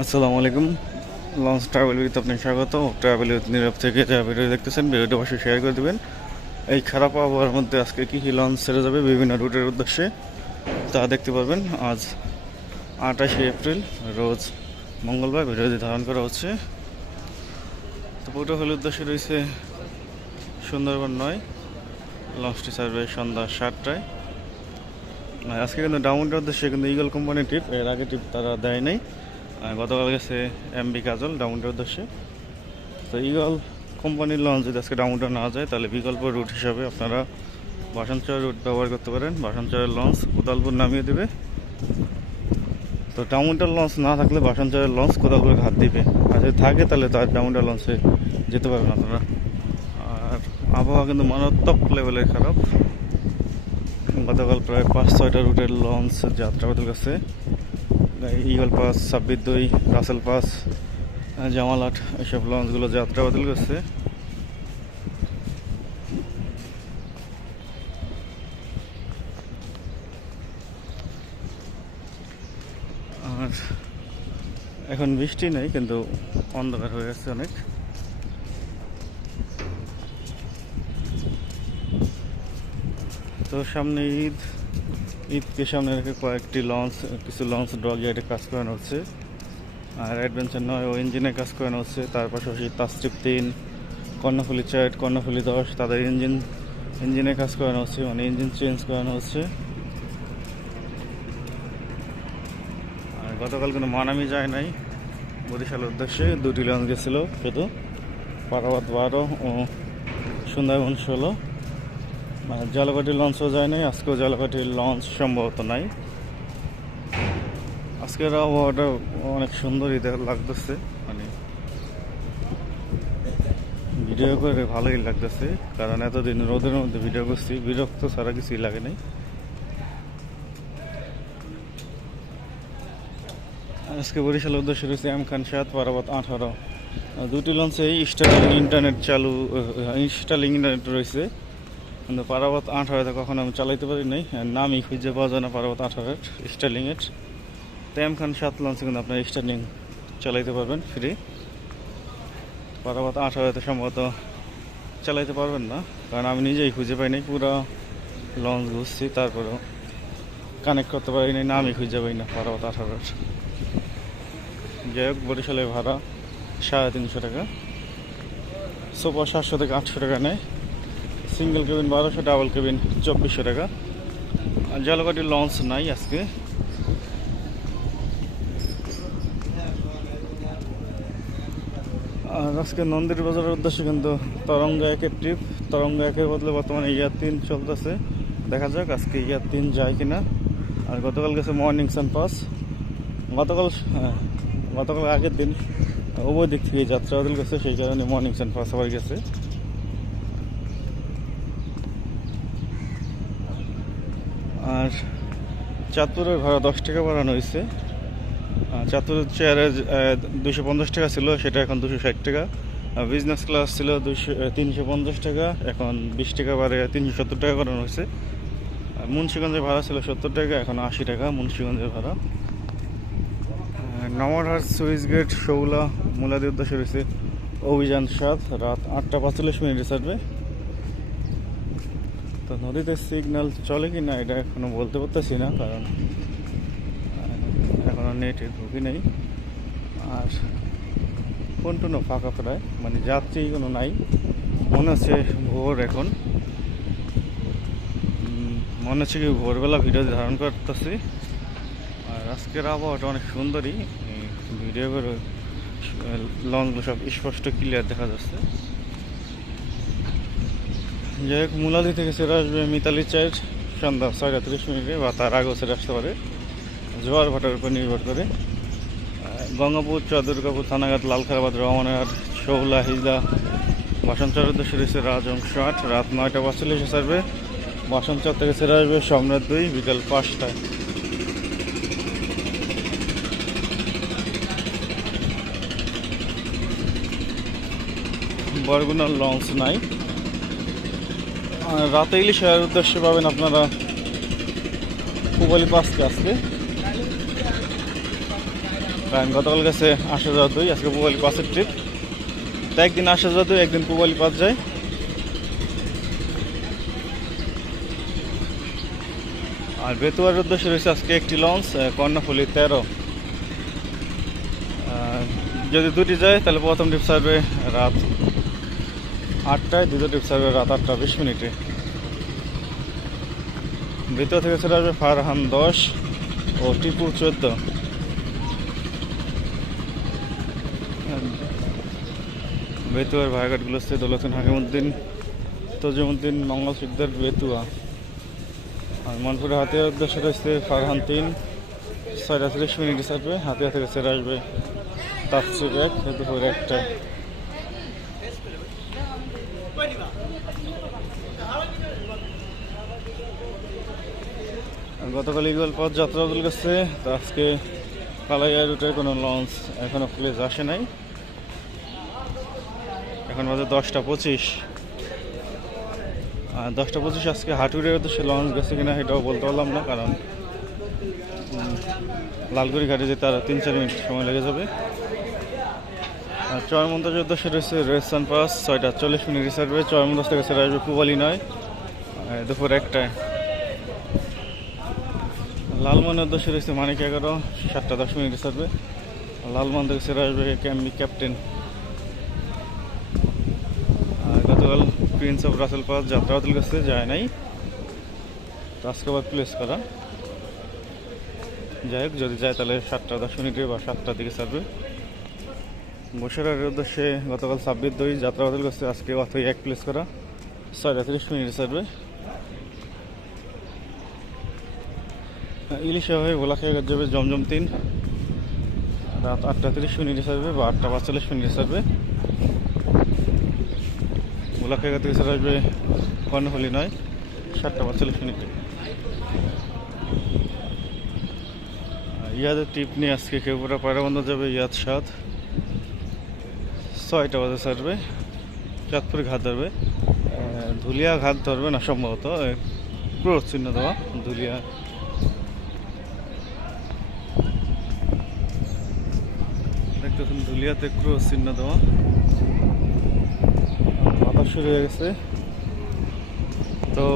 আসসালামু আলাইকুম। Launch travel with আপনাকে স্বাগত। ট্রাভেল উইথ নীরব থেকে যা ভিডিও দেখতেছেন, ভিডিওটা অবশ্যই শেয়ার করে দেবেন। এই খারাপ আবহাওয়ার মধ্যে আজকে কী কী লঞ্চ ছেড়ে যাবে বিভিন্ন রুটের উদ্দেশ্যে তা দেখতে পারবেন। আজ 28শে এপ্রিল, রোজ মঙ্গলবার, ভিডিওটি ধারণ করা হচ্ছে। তো পুরোটার উদ্দেশ্যে রয়েছে সুন্দরবন 9, লঞ্চটি ছাড়বে সন্ধ্যা 7টায়। আজকে কিন্তু ডাউনটার উদ্দেশ্যে কিন্তু ইগল কোম্পানি ট্রিপ, এর আগে ট্রিপ তারা দেয় নাই। গতকাল গেছে এমবি কাজল ডাউনটার উদ্দেশ্যে। তো ইগল কোম্পানির লঞ্চ যদি আজকে ডাউনটাউন না যায়, তাহলে বিকল্প রুট হিসাবে আপনারা ভাসানচর রুট ব্যবহার করতে পারেন। ভাসানচরের লঞ্চ কোদালপুর নামিয়ে দেবে। তো ডাউনটাউন লঞ্চ না থাকলে ভাসানচরের লঞ্চ কোদালপুর ঘাট দিবে, আর যদি থাকে তাহলে তার ডাউনটাউন লঞ্চে যেতে পারবেন আপনারা। আর আবহাওয়া কিন্তু মারাত্মক লেভেলের খারাপ। গতকাল প্রায় 5-6টা রুটের লঞ্চ যাত্রা বাতিল করছে। ইগল পাস, 26-2, রাসেল পাস, জামালাট, এসব লঞ্চগুলো যাত্রা বাতিল করছে। আর এখন বৃষ্টি নেই, কিন্তু অন্ধকার হয়ে গেছে অনেক। তো সামনে ঈদকে সামনে রেখে কয়েকটি লঞ্চ, কিছু লঞ্চ ডগ ইয়ার্ডে কাজ করানো হচ্ছে। আর অ্যাডভেঞ্চার 9 ও ইঞ্জিনে কাজ করানো হচ্ছে। তার পাশাপাশি তাসট্রিপ 3, কর্ণফুলি 4, কর্ণফুলি 10 তাদের ইঞ্জিনে কাজ করানো হচ্ছে, মানে ইঞ্জিন চেঞ্জ করানো হচ্ছে। আর গতকাল কোনো মানামি যায় নাই। বরিশালের উদ্দেশ্যে 2টি লঞ্চ গেছিলো শুধু, পারাবাদ 12 ও সুন্দরবন 16। মানে জলকাঠির লঞ্চও যায় নাই। আজকেও জলকাঠির লঞ্চ সম্ভবত নাই। আজকের আবহাওয়াটা অনেক সুন্দরই লাগতেছে, মানে ভিডিও করে ভালোই লাগতেছে, কারণ এতদিন রোদের মধ্যে ভিডিও করছি, বিরক্ত ছাড়া কিছুই লাগে নাই। আজকে বরিশালের উদ্দেশ্যে রয়েছে এম খান 7, পারাবাদ 18। 2টি লঞ্চে স্টারলিং ইন্টারনেট রয়েছে, কিন্তু পারাবাদ 18 কখনো আমি চালাইতে পারি নাই, নামই খুঁজে পাওয়া যায় না পারাবাদ 18 স্টারলিংয়ের। তো এম খান 7 লঞ্চে কিন্তু আপনার স্টারলিং চালাইতে পারবেন ফ্রি। পারাবাদ 18 সম্ভবত চালাইতে পারবেন না, কারণ আমি নিজেই খুঁজে পাই নাই। পুরো লঞ্চ ঘুরছি, তারপরেও কানেক্ট করতে পারি নাই, নামই খুঁজে পাই না পারাবাদ 18। যাই হোক, বরিশালের ভাড়া 350 টাকা, সুপার 700 থেকে 800 টাকা নেয়, সিঙ্গেল কেবিন 1200, ডাবল কেবিন 2400 টাকা। আর জলকাঠির লঞ্চ নাই আজকে। আর আজকে নন্দীর বাজারের উদ্দেশ্যে কিন্তু তরঙ্গা 1-এর ট্রিপ। তরঙ্গা 1-এর বদলে বর্তমানে ইয়ার 3 চলতেছে, দেখা যাক আজকে ইয়ার 3 যায় কিনা। আর গতকাল গেছে মর্নিং সান পাস। গতকাল আগের দিন উভয় দিক থেকে যাত্রা বাতিল গেছে, সেই কারণে মর্নিং সান পাস আবার গেছে। আর চাঁদপুরের ভাড়া 10 টাকা বাড়ানো হয়েছে। চাঁদপুরের চেয়ারে 250 টাকা ছিল, সেটা এখন 260 টাকা। বিজনেস ক্লাস ছিল 350 টাকা, এখন 20 টাকা বাড়ে 370 টাকা করানো হয়েছে। মুন্সিগঞ্জের ভাড়া ছিল 70 টাকা, এখন 80 টাকা মুন্সিগঞ্জের ভাড়া। নমরহাট, সুইচ গেট, শৌলা, মুলাদি উদ্দেশ্যে রয়েছে অভিযান 7, রাত 8টা 45 ছাড়বে। তো নদীতে সিগন্যাল চলে কি না এটা এখনো বলতে পারতেছি না, কারণ এখনো নেটে ঢুকি নেই। আর কন্টিনিউ ফাঁকা প্রায়, মানে যাত্রী কোনো নাই। মনে হচ্ছে ভোর, এখন মনে হচ্ছে কি ভোরবেলা ভিডিও ধারণ করতেছি। আর আজকের আবহাওয়াটা অনেক সুন্দরই, ভিডিও করে লঞ্চগুলো সব স্পষ্ট ক্লিয়ার দেখা যাচ্ছে। যাই হোক, মুলাদি থেকে ছেড়ে আসবে মিতালি 4 সন্ধ্যা 6:30 বা তার আগেও ছেড়ে আসতে পারে, জোয়ার ভাটার উপর নির্ভর করে। গঙ্গাপুর, দুর্গাপুর, থানাঘাট, লালখারাবাদ, রহমানহাট, শৌলা, হিজলা, ভাসানচরের উদ্দেশ্যে রয়েছে রাজহংস 8, রাত 9টা 45 ছাড়বে। ভাসানচর থেকে ছেড়ে আসবে সম্রাট 2 বিকাল 5টায়। বরগুনার লঞ্চ নাই। রাতে ইলিশের উদ্দেশ্যে পাবেন আপনারা পুবালি 5 আজকে। কারণ গতকাল গেছে 8,002, আজকে পুবালি 5-এর ট্রিপ। তো একদিন 8,002, একদিন পুবালি 5 যায়। আর বেতুয়ার উদ্দেশ্যে রয়েছে আজকে একটি লঞ্চ, কর্ণফুলি 13। যদি দুটি যায় তাহলে প্রথম ট্রিপ ছাড়বে রাত 8টায়, দ্বিতীয় ট্রিপ ছাড়বে রাত 8:20। বেতুয়া থেকে ছেড়ে আসবে ফারহান 10 ও টিপু 14। বেতুয়ার ভাইঘাটগুলো হচ্ছে দৌলতুন, হাকিমউদ্দিন, তজিমউদ্দিন, মঙ্গল শিকদার, বেতুয়া। আর মনপুরের হাতিয়ার উদ্দেশ্যে রয়েছে ফারহান 3, 6:30 ছাড়বে। হাতিয়া থেকে ছেড়ে আসবে তাফসির 1, দুপুর 1টায়। গতকাল ইগল পথ যাত্রা বদল গেছে, তো আজকে কালাইয়া রুটের কোনো লঞ্চ এখনো প্লেস আসে নাই। এখন বাজে 10:25। 10:25 আজকে হাটুরের উদ্দেশ্যে লঞ্চ গেছে কিনা এটাও বলতে পারলাম না, কারণ লালগুড়ি ঘাটে যেতে আরও 3-4 মিনিট সময় লেগে যাবে। আর চরমন্দাজের উদ্দেশ্যে রয়েছে রেসান পাস, 6:40 ছাড়বে। চরমন্দাজ থেকে ছেড়ে আসবে পুবালি 9, দুপুর 1টায়। লালমনের উদ্দেশ্যে রয়েছে মানিক 11, 7:10 ছাড়বে। লালমন থেকে ছেড়ে আসবে ক্যাপ্টেন। আর গতকাল প্রিন্স অফ রাসেল পাস যাত্রা বাতিল কাছে যায় নাই, তো আজকে আবার প্লেস করা। যাই হোক, যদি যায় তাহলে 7:10 বা 7টার দিকে ছাড়বে। বসিরহাটের উদ্দেশ্যে গতকাল 26/2 যাত্রা বাতিল করছে, আজকে অথই 1 প্লেস করা, 6:30 ছাড়বে। ইলিশা হয়ে ভোলাখাই যাবে জমজম 3, রাত 8:30 ছাড়বে বা 8:45 ছাড়বে। ভোলাখাই থেকে ছেড়ে আসবে কর্ণফুলি 9, 7:45। ইয়াদের ট্রিপ নিয়ে আজকে কেউপুরা পায়রাবন্ধ যাবে ইয়াদ 7, 6টা বাজে ছাড়বে। চাঁদপুর ঘাট ধরবে, ধুলিয়া ঘাট ধরবে না সম্ভবত, ক্রস চিহ্ন দেওয়া ধুলিয়া। দেখতেছেন ধুলিয়াতে ক্রস চিহ্ন দেওয়া। বাতাস শুরু হয়ে গেছে, তো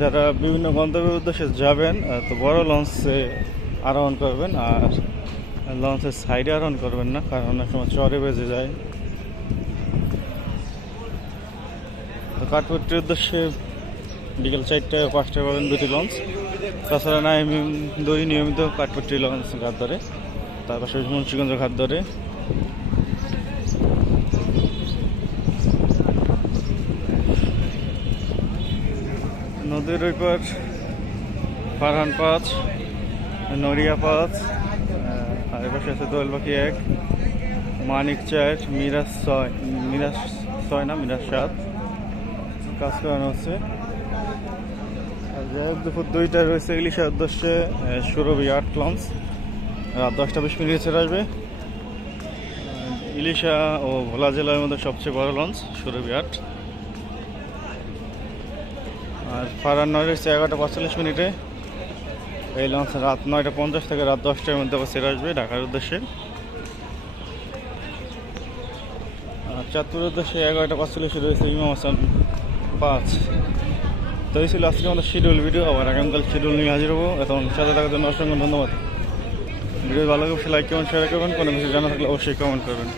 যারা বিভিন্ন গন্তব্যের উদ্দেশ্যে যাবেন তো বড় লঞ্চে আরোহণ করবেন, আর লঞ্চের সাইডে আরোহণ করবেন না, কারণ অনেক সময় চরে বেজে যায়। তো কাঠপট্টির উদ্দেশ্যে বিকেল 4টায় 5টায় পাবেন দুটি লঞ্চ। তাছাড়া নাইমিং 2 নিয়মিত কাঠপট্টি লঞ্চ ঘাট ধরে, তার পাশে মুন্সিগঞ্জ ঘাট ধরে। নদীর ওই পার ফারহান 5, নড়িয়া 5, আর এর পাশে আছে দোয়েল পাখি 1, মানিক 4, মিরাজ 6, মিরাজ 7 কাজ করানো হচ্ছে। আর যাই হোক, দুপুর 2টায় রয়েছে ইলিশার উদ্দেশ্যে সুরভি 8 লঞ্চ, রাত 10:20 ছেড়ে আসবে। ইলিশা ও ভোলা জেলার মধ্যে সবচেয়ে বড় লঞ্চ সুরভি 8। আর ফারহান 9 রয়েছে 11:45। এই লঞ্চ রাত 9:50 থেকে রাত 10টার মধ্যে আবার ছেড়ে আসবে ঢাকার উদ্দেশ্যে। আর চাঁদপুরের উদ্দেশ্যে 11:45 রয়েছে ইমাম হাসান 5। তো এই ছিল আজকে আমাদের শিডিউল ভিডিও। আবার আগামীকাল শিডিউল নিয়ে হাজির হবো। এখন সাথে থাকার জন্য অসংখ্য ধন্যবাদ। ভিডিও ভালো লাগলে লাইক কমেন্ট শেয়ার করবেন, কোনো কিছু জানা থাকলে অবশ্যই কমেন্ট করবেন।